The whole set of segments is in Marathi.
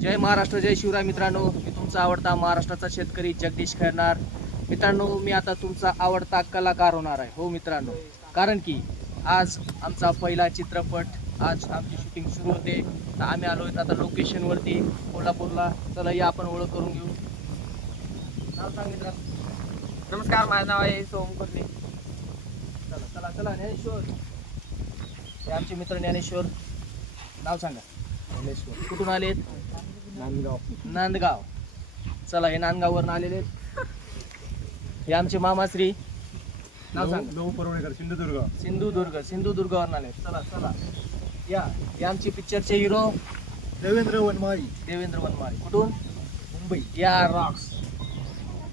जय महाराष्ट्र, जय शिवराय. मित्रांनो, मी तुमचा आवडता महाराष्ट्राचा शेतकरी जगदीश खैरनार. मित्रांनो, मी आता तुमचा आवडता कलाकार होणार आहे. हो मित्रांनो, कारण की आज आमचा पहिला चित्रपट, आज आमची शूटिंग सुरू होते. तर आम्ही आलो आता लोकेशनवरती कोल्हापूरला. चला या आपण ओळख करून घेऊ. नाव सांग मित्रा. नमस्कार, माझं नाव आहे सोम कुर्ली. चला चला चला. ज्ञानेश्वर, हे आमचे मित्र ज्ञानेश्वर. नाव सांगा. कुठून आलेत? नांदगाव. चला, हे नांदगाववरून आलेले आहेत. हे आमचे मामाश्री. नाव सांगा. सिंधुदुर्गवरून आले. चला चला या. हे आमचे पिक्चरचे हिरो देवेंद्र वनमाळी. कुठून? मुंबई. या रॉक्स.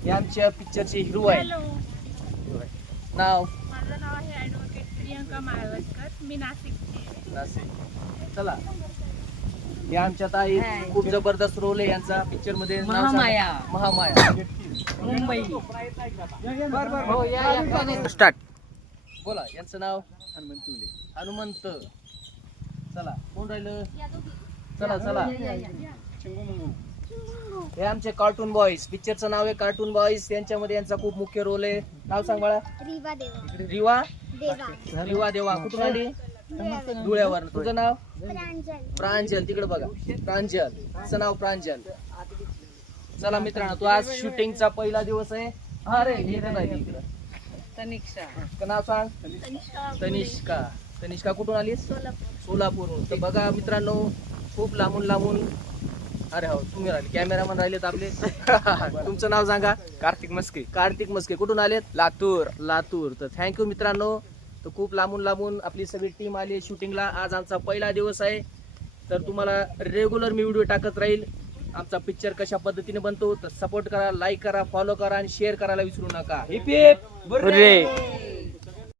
हे आमच्या पिक्चरचे हिरो आहे. नाव? माझं नाव आहे ॲडव्होकेट प्रियंका माळवसकर. मी नाशिकची. नाशिक. चला, हे आमच्या ताई. खूप जबरदस्त रोल आहे यांचा पिक्चर मध्ये. महामाया. महामाया. मुंबई. हो या. स्टार्ट. बोला. यांचं नाव? हनुमंत. चला, कोण राहिलं? चला चला. हे आमचे कार्टून बॉईज. पिक्चरचं नाव आहे कार्टून बॉईज. त्यांच्यामध्ये यांचा खूप मुख्य रोल आहे. नाव सांग बाळा. रिवा देवा. कुठून आली? धुळ्यावर. तुझं नाव? प्रांजल. तिकडे बघा, प्रांजल. तिचं नाव प्रांजल. चला मित्रांनो, तो आज शूटिंगचा पहिला दिवस आहे. अरे हे नाही इकडं. तनिक्षा. नाव सांग. तनिष्का. तनिष्का कुठून आलीस? सोलापूरहून. तर बघा मित्रांनो, खूप लांबून लांबून. अरे हो, तुम्ही राहिले, कॅमेरामॅन राहिलेत आपले. तुमचं नाव सांगा. कार्तिक मस्के. कार्तिक मस्के. कुठून आलेत? लातूर. तर थँक्यू मित्रांनो. तर खूप लांबून लांबून आपली सगळी टीम आली शूटिंगला. आज आमचा पहिला दिवस आहे. तर तुम्हाला रेग्युलर मी व्हिडिओ टाकत राहील. आमचा पिक्चर कशा पद्धतीने बनतो तर सपोर्ट करा, लाईक करा, फॉलो करा आणि शेअर करायला विसरू नका. Heap heap. हुर्रे.